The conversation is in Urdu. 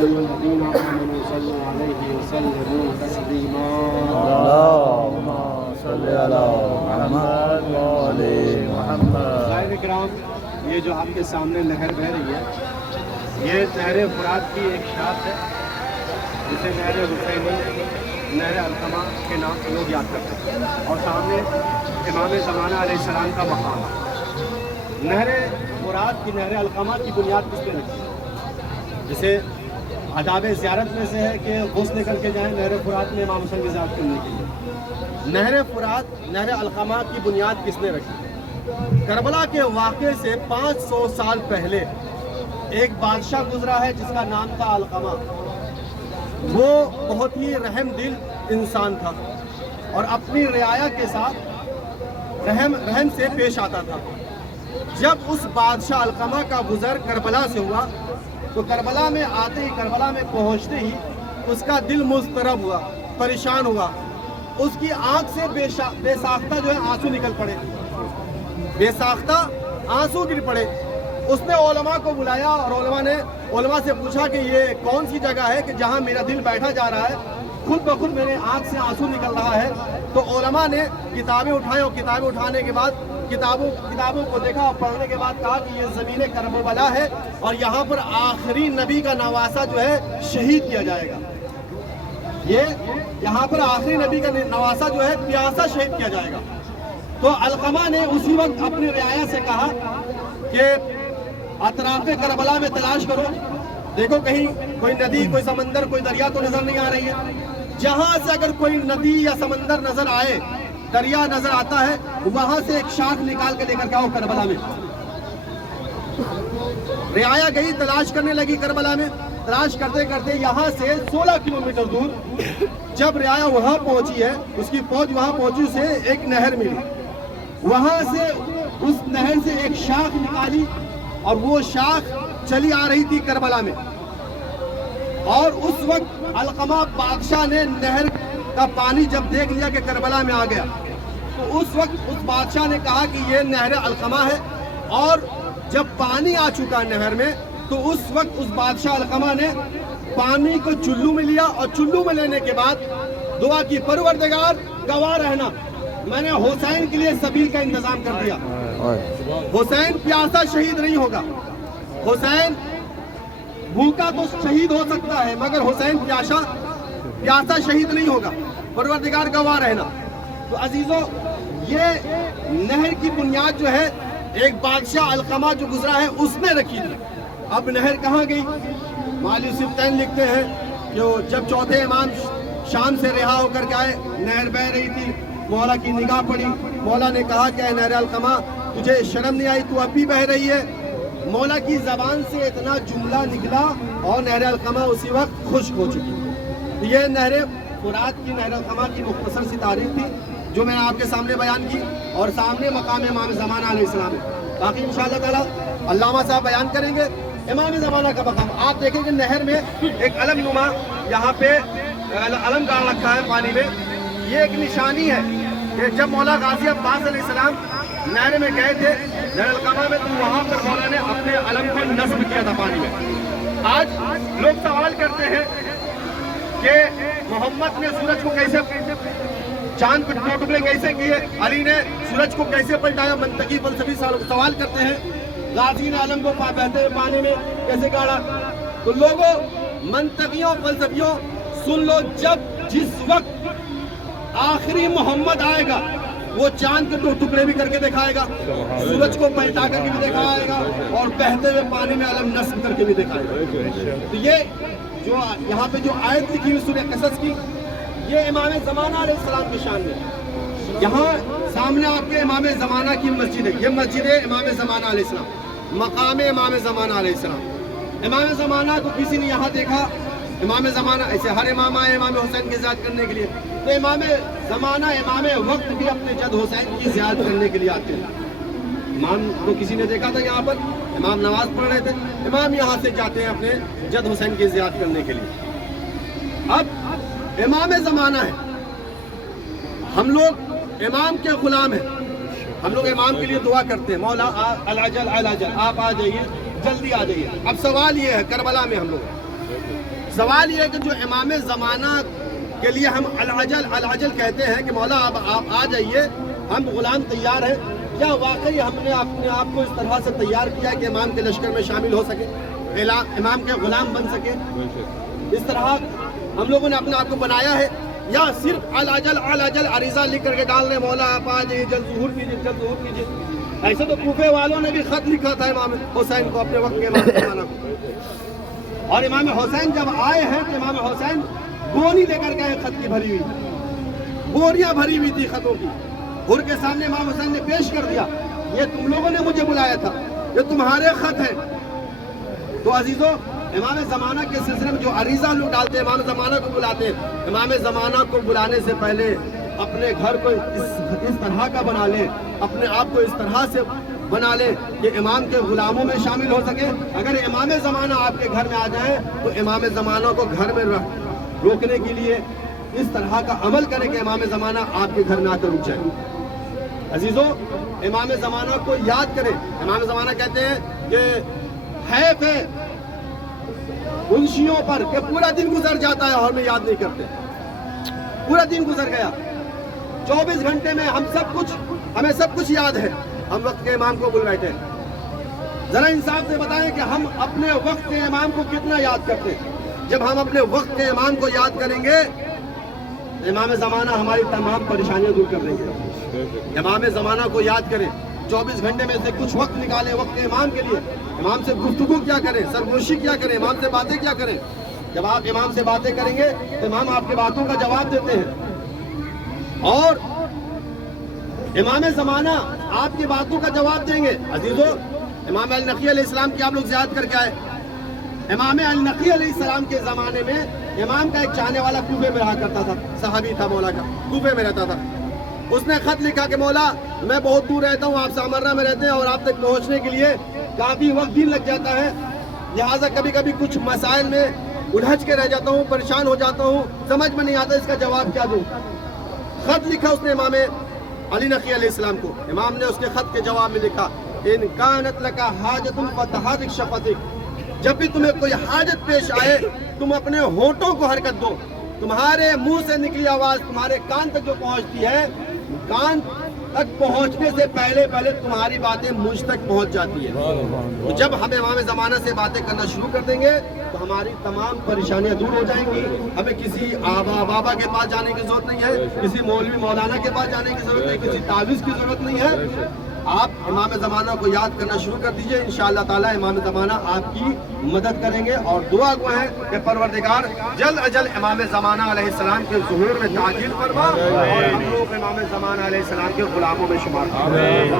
أيها الذين آمنوا صلوا عليه وسلموا تسليما اللهم صل على محمد وآل محمد۔ سائر کرام، یہ جو آپ کے سامنے نہر بہہ رہی ہے، یہ نہر فرات کی ایک شاخ ہے جسے نہر حسینی، نہر علقمہ کے نام سے لوگ یاد کرتے ہیں، اور سامنے امام زمانہ علیہ السلام کا مقام ہے۔ نہر فرات کی، نہر علقمہ کی بنیاد کس نے رکھی؟ جسے آداب زیارت میں سے ہے کہ غسل کر کے جائیں نہر فرات میں امام حسین کی زیارت کرنے کے لیے۔ نہر فرات، نہر علقمہ کی بنیاد کس نے رکھی؟ کربلا کے واقعے سے 500 سال پہلے ایک بادشاہ گزرا ہے جس کا نام تھا علقمہ۔ وہ بہت ہی رحم دل انسان تھا اور اپنی رعایا کے ساتھ رحم سے پیش آتا تھا۔ جب اس بادشاہ علقمہ کا گزر کربلا سے ہوا تو کربلا میں آتے ہی، کربلا میں پہنچتے ہی اس کا دل مضطرب ہوا، پریشان ہوا۔ اس کی آنکھ سے بے ساختہ جو ہے آنسو نکل پڑے، بے ساختہ آنسو گر پڑے۔ اس نے علماء کو بلایا اور علماء سے پوچھا کہ یہ کون سی جگہ ہے کہ جہاں میرا دل بیٹھا جا رہا ہے، خود بخود میرے آنکھ سے آنسو نکل رہا ہے۔ تو علماء نے کتابیں اٹھائیں اور کتابیں اٹھانے کے بعد کتابوں کو دیکھا اور پڑھنے کے بعد کہا کہ یہ زمین کربلا ہے اور یہاں پر آخری نبی کا نواسہ جو ہے شہید کیا جائے گا۔ یہاں پر آخری نبی کا نواسہ جو ہے پیاسا شہید کیا جائے گا۔ تو علقمہ نے اسی وقت اپنی رعایا سے کہا کہ اطراف کربلا میں تلاش کرو، دیکھو کہیں کوئی ندی، کوئی سمندر، کوئی دریا تو نظر نہیں آ رہی ہے۔ جہاں سے اگر کوئی ندی یا سمندر نظر آئے، دریا نظر آتا ہے، وہاں سے ایک شاخ نکال کے لے کر کے آؤ کربلا میں۔ رعایا گئی، تلاش کرنے لگی کربلا میں، تلاش کرتے کرتے یہاں سے 16 کلومیٹر دور جب رعایا وہاں پہنچی ہے، اس کی فوج وہاں پہنچی، اسے ایک نہر ملی۔ وہاں سے اس نہر سے ایک شاخ نکالی اور وہ شاخ چلی آ رہی تھی کربلا میں۔ اور اس وقت علقمہ بادشاہ نے نہر کا پانی جب دیکھ لیا کہ کربلا میں آ گیا، تو اس وقت اس بادشاہ نے کہا کہ یہ نہر علقمہ ہے۔ اور جب پانی آ چکا نہر میں تو اس وقت اس بادشاہ علقمہ نے پانی کو چلو میں لیا اور چلو میں لینے کے بعد دعا کی، پروردگار گواہ رہنا، میں نے حسین کے لیے سبیل کا انتظام کر دیا۔ حسین پیاسا شہید نہیں ہوگا، حسین بھوکا تو شہید ہو سکتا ہے مگر حسین پیاسا شہید نہیں ہوگا، پروردگار گواہ رہنا۔ تو عزیزوں، یہ نہر کی بنیاد جو ہے ایک بادشاہ علقمہ جو گزرا ہے اس نے رکھی تھی۔ اب نہر کہاں گئی؟ مالی سبتین لکھتے ہیں کہ جب چوتھے امام شام سے رہا ہو کر کے آئے، نہر بہہ رہی تھی، مولا کی نگاہ پڑی، مولا نے کہا کہ اے نہر علقمہ، تجھے شرم نہیں آئی؟ تو اب بھی بہہ رہی ہے۔ مولا کی زبان سے اتنا جملہ نکلا اور نہر علقمہ اسی وقت خشک ہو چکی۔ یہ نہر فرات کی، نہر علقمہ کی مختصر سی تاریخ تھی جو میں نے آپ کے سامنے بیان کی، اور سامنے مقام امام زمانہ علیہ السلام ہے۔ باقی انشاءاللہ تعالی علامہ صاحب بیان کریں گے امام زمانہ کا مقام۔ آپ دیکھیں کہ نہر میں ایک علم نما یہاں پہ علم گاڑ رکھا ہے پانی میں۔ یہ ایک نشانی ہے کہ جب مولا غازی عباس علیہ السلام نہر میں گئے تھے، نہر علقمہ میں، تو وہاں پر مولا نے اپنے علم کو نصب کیا تھا پانی میں۔ آج لوگ سوال کرتے ہیں کہ محمد نے سورج کو کیسے، چاند کو ٹکڑے کیسے کیے، علی نے سورج کو کیسے پلٹایا، منطقی فلسفی سوال کرتے ہیں۔ غازی نے علم کو بہتے ہوئے پانی میں کیسے گاڑا؟ تو لوگوں، منطقیوں، فلسفیوں، سن لو، جس وقت آخری محمد آئے گا وہ چاند کے ٹکڑے بھی کر کے دکھائے گا، سورج کو پلٹا کر کے بھی دکھائے گا، اور بہتے ہوئے پانی میں علم نصب کر کے بھی دکھائے گا۔ تو یہ جو یہاں پہ جو آیت لکھی ہوئی سورہ قصص کی، یہ امام زمانہ علیہ السلام کی شان میں۔ یہاں سامنے آپ کے امام زمانہ کی مسجد ہے، یہ مسجد ہے امام زمانہ علیہ السلام، مقام امام زمانہ علیہ السلام۔ امام زمانہ کو کسی نے یہاں دیکھا؟ امام زمانہ، ایسے ہر امام آئے امام حسین کی زیارت کرنے کے لیے، تو امام زمانہ، امام وقت بھی اپنے جد حسین کی زیارت کرنے کے لیے آتے ہیں۔ امام کو کسی نے دیکھا تھا یہاں پر، امام نماز پڑھ رہے تھے، امام یہاں سے جاتے ہیں اپنے جد حسین کی زیارت کرنے کے لیے۔ اب امام زمانہ ہے، ہم لوگ امام کے غلام ہیں، ہم لوگ امام کے لیے دعا کرتے ہیں، مولا العجل العجل، آپ آ جائیے، جلدی آ جائیے۔ اب سوال یہ ہے، کربلا میں ہم لوگ سوال یہ ہے کہ جو امام زمانہ کے لیے ہم العجل کہتے ہیں کہ مولا اب آپ آ جائیے، ہم غلام تیار ہیں، کیا واقعی ہم نے اپنے آپ کو اس طرح سے تیار کیا کہ امام کے لشکر میں شامل ہو سکے، امام کے غلام بن سکے؟ اس طرح ہم لوگوں نے اپنے آپ کو بنایا ہے، یا صرف العجل عریضہ لکھ کر کے ڈال رہے مولا آپ آ جائیے، جلد ظہور کیجیے؟ ایسے تو کوفے والوں نے بھی خط لکھا تھا امام حسین کو، اپنے وقت کے امام زمانہ کو، اور امام حسین جب آئے ہیں تو امام حسین گونی لے کر گئے خط کی بھری ہوئی، بوریاں بھری ہوئی تھی خطوں کی، حر کے سامنے امام حسین نے پیش کر دیا، یہ تم لوگوں نے مجھے بلایا تھا، یہ تمہارے خط ہیں۔ تو عزیزو، امام زمانہ کے سلسلے میں جو عریضہ لوگ ڈالتے ہیں، امام زمانہ کو بلاتے ہیں، امام زمانہ کو بلانے سے پہلے اپنے گھر کو اس طرح کا بنا لیں، اپنے آپ کو اس طرح سے بنا لیں کہ امام کے غلاموں میں شامل ہو سکے۔ اگر امام زمانہ آپ کے گھر میں آ جائیں تو امام زمانہ کو گھر میں روکنے کے لیے اس طرح کا عمل کریں کہ امام زمانہ آپ کے گھر میں آ کر رک جائیں۔ عزیزو، امام زمانہ کو یاد کریں۔ امام زمانہ کہتے ہیں کہ حیف ہے ان شیعوں پر کہ پورا دن گزر جاتا ہے اور ہمیں یاد نہیں کرتے، پورا دن گزر گیا، 24 گھنٹے میں ہمیں سب کچھ یاد ہے، ہم وقت کے امام کو بھول بیٹھے۔ ذرا انصاف سے بتائیں کہ ہم اپنے وقت کے امام کو کتنا یاد کرتے ہیں؟ جب ہم اپنے وقت کے امام کو یاد کریں گے، امام زمانہ ہماری تمام پریشانیاں دور کر دیں گے۔ امام زمانہ کو یاد کریں، 24 گھنٹے میں سے کچھ وقت نکالیں وقت کے امام کے لیے، امام سے گفتگو کیا کریں، سرگوشی کیا کریں، امام سے باتیں کیا کریں۔ جب آپ امام سے باتیں کریں گے تو امام آپ کی باتوں کا جواب دیتے ہیں، اور امام زمانہ آپ کی باتوں کا جواب دیں گے۔ عزیزو، امام علی نقی علیہ السلام کی آپ لوگ زیارت کر کے آئے۔ امام علی نقی علیہ السلام کے زمانے میں امام کا ایک چاہنے والا کوفے میں رہا کرتا تھا، صحابی تھا مولا کا، کوفے میں رہتا تھا۔ اس نے خط لکھا کہ مولا میں بہت دور رہتا ہوں، آپ سامرہ میں رہتے ہیں، اور آپ تک پہنچنے کے لیے کافی وقت دن لگ جاتا ہے، لہٰذا کبھی کبھی کچھ مسائل میں الجھ کے رہ جاتا ہوں، پریشان ہو جاتا ہوں، سمجھ میں نہیں آتا اس کا جواب کیا دوں۔ خط لکھا اس نے امام علی نقی علیہ السلام کو۔ امام نے اس کے خط کے جواب میں لکھا، ان کانت لک حاجت فتحرک شفتک، جب بھی تمہیں کوئی حاجت پیش آئے تم اپنے ہونٹوں کو حرکت دو، تمہارے منہ سے نکلی آواز تمہارے کان تک جو پہنچتی ہے، کان تک پہنچنے سے پہلے تمہاری باتیں مجھ تک پہنچ جاتی ہیں۔ تو جب ہم امام زمانہ سے باتیں کرنا شروع کر دیں گے تو ہماری تمام پریشانیاں دور ہو جائیں گی، ہمیں کسی آبا بابا کے پاس جانے کی ضرورت نہیں ہے، کسی مولوی مولانا کے پاس جانے کی ضرورت نہیں، کسی تعویذ کی ضرورت نہیں ہے۔ آپ امام زمانہ کو یاد کرنا شروع کر دیجئے، انشاءاللہ تعالی امام زمانہ آپ کی مدد کریں گے، اور دعا گو ہے کہ پروردگار جلد اجل امام زمانہ علیہ السلام کے ظہور میں تعجیل فرما، اور ہم لوگ امام زمانہ علیہ السلام کے غلاموں میں شمار کریں۔